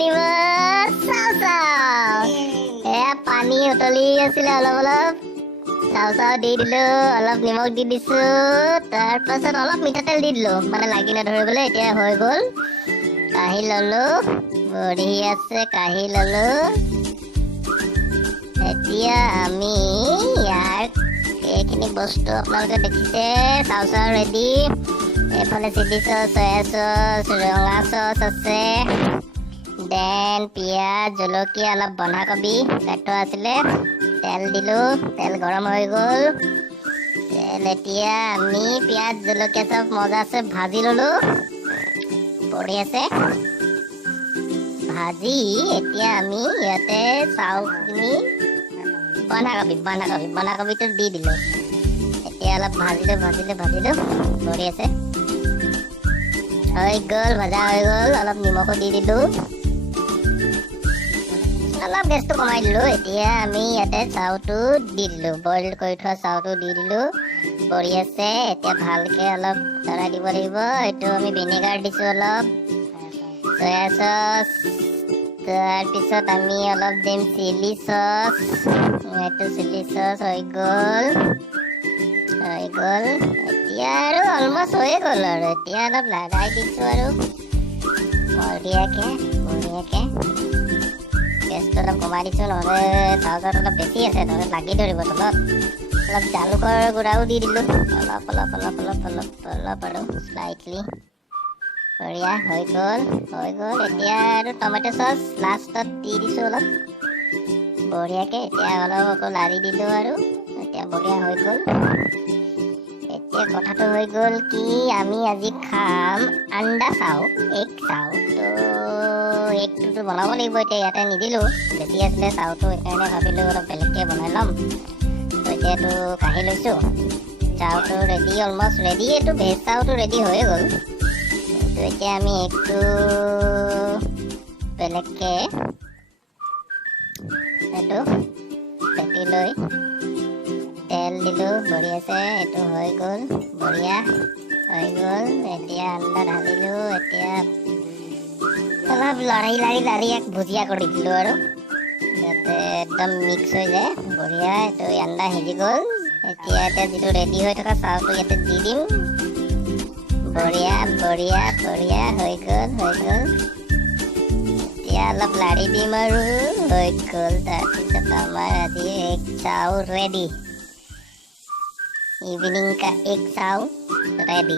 নিব চাও এয়া পানী উতলি আছিলে অলপ অলপ চাও দি দিলো অলপ নিমখ দি দিছো তাৰ পাছত অলপ মিঠাতেল দি দিলো মানে লাগি নধৰিবলৈ এতিয়া হৈ গ'ল কাঢ়ি ললো বঢ়ি আছে কাঢ়ি ললো এতিয়া আমি ইয়াৰ এইখিনি বস্তু আপোনালোকে দেখিছে চাও ৰেডি এইফালে চিলি চচ চয়া চচ ৰঙা চচ আছে দেন পিঁয়াজ জলকীয়া অলপ বন্ধাকবি কাটি থোৱা আছিলে তেল দিলো তেল গৰম হৈ গ'ল তেল এতিয়া আমি পিঁয়াজ জলকীয়া চব মজাছে ভাজি ললো পৰি আছে ভাজি এতিয়া আমি ইয়াতে চাউখিনি বন্ধাকবিটো দি দিলো এতিয়া অলপ ভাজিলো পৰি আছে হৈ গ'ল ভাজা হৈ গ'ল অলপ নিমখো দি দিলো অলপ গেছটো কমাই দিলো এতিয়া আমি ইয়াতে চাউটো দি দিলো বইল কৰি থোৱা চাউটো দি দিলো পৰি আছে এতিয়া ভালকে অলপ লৰাই দিব লাগিব এইটো আমি ভিনেগাৰ দিছো অলপ চয়া চচ তাৰপিছত আমি অলপ দিম চিলি চচ এইটো চিলি চচ হৈ গ'ল এতিয়া আৰু অলমষ্ট হৈয়ে গ'ল আৰু এতিয়া অলপ লৰাই দিছো আৰু বঢ়িয়াকে গেছটো অলপ কমাই দিছো নহ'লে চাউলত অলপ বেছি আছে নহ'লে লাগি ধৰিব তলত অলপ জালুকৰ গুড়াও দি দিলো অলপ আৰু স্লাইটলি বঢ়িয়া হৈ গ'ল এতিয়া আৰু টমেটো চচ লাষ্টত দি দিছো অলপ বঢ়িয়াকে এতিয়া অলপ আকৌ লাৰি দিলো আৰু এতিয়া বঢ়িয়া হৈ গ'ল এতিয়া কথাটো হৈ গ'ল কি আমি আজি খাম আণ্ডা চাও এগ চাও তো এগটোতো বনাব লাগিব এতিয়া ইয়াতে নিদিলো বেছি আছিলে চাউটো সেইকাৰণে ভাবিলো অলপ বেলেগকে বনাই ল'ম তো এতিয়াতো কাঢ়ি লৈছো চাউটো ৰেডি অলমষ্ট ৰেডি এইটো ভেজ চাউটো ৰেডি হৈয়ে গ'ল তো এতিয়া আমি এগটো বেলেগকে এইটো ফেটি লৈ তেল দিলো বঢ়িয়াছে এইটো হৈ গ'ল বঢ়িয়া হৈ গ'ল এতিয়া আণ্ডা ঢালিলো এতিয়া অলপ লাৰি এক ভুজিয়া কৰি দিলো আৰু যাতে একদম মিক্স হৈ যায় বঢ়িয়া এইটো আণ্ডা সিজি গ'ল এতিয়া যিটো ৰেডি হৈ থকা চাউটো ইয়াতে দি দিম বঢ়িয়া হৈ গ'ল এতিয়া অলপ লাৰি দিম আৰু হৈ গ'ল তাৰপিছত আমাৰ আজি এগ চাও ৰেডি इवनिंग का एक साव रेडी